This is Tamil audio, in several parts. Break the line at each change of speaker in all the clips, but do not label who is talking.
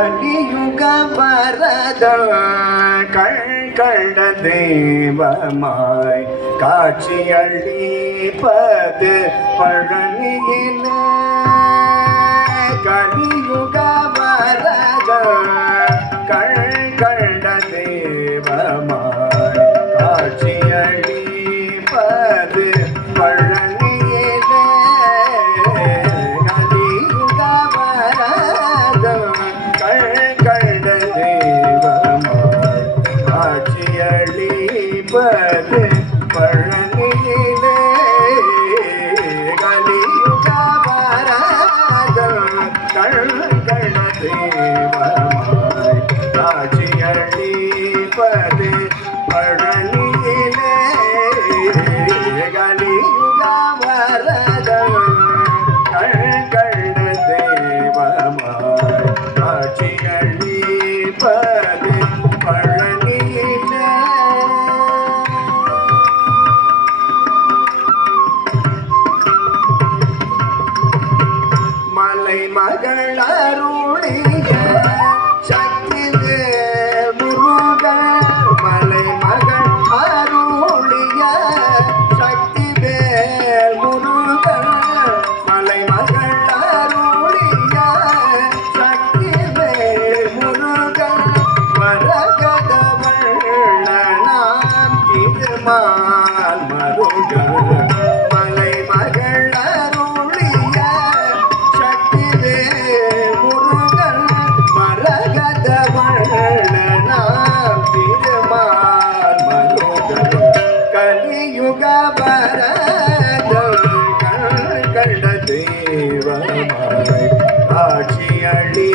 கலியுக வரத கண்கண்ட தெய்வமாய் காட்சியளிப்பது பழனியிலே. மகள் அருளிய பரமாய் ஆட்சியளிப்பது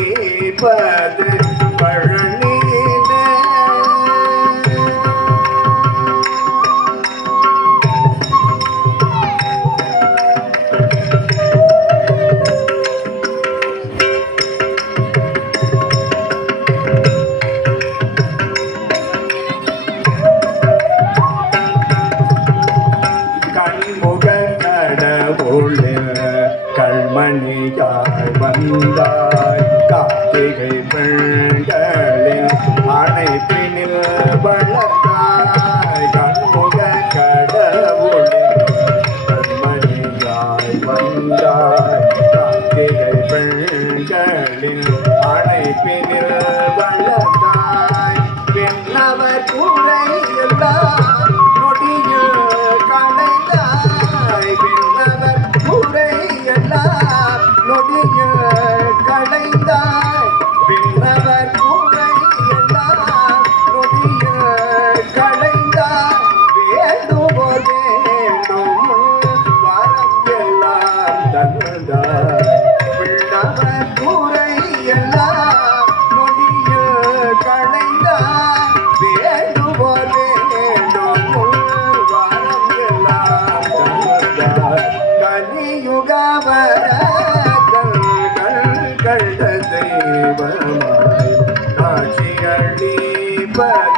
வந்தாய் கார்த்திகை பெண்களின் அனைத்தினில் வளர்த்தாய் கண்முக கடவுளின் கண்மணியாய் வந்தாய். கார்த்திகை பெண்களின் அனைப்பினில் வளர்த்தாய் என்னவர் கூரை எல்லாம் back.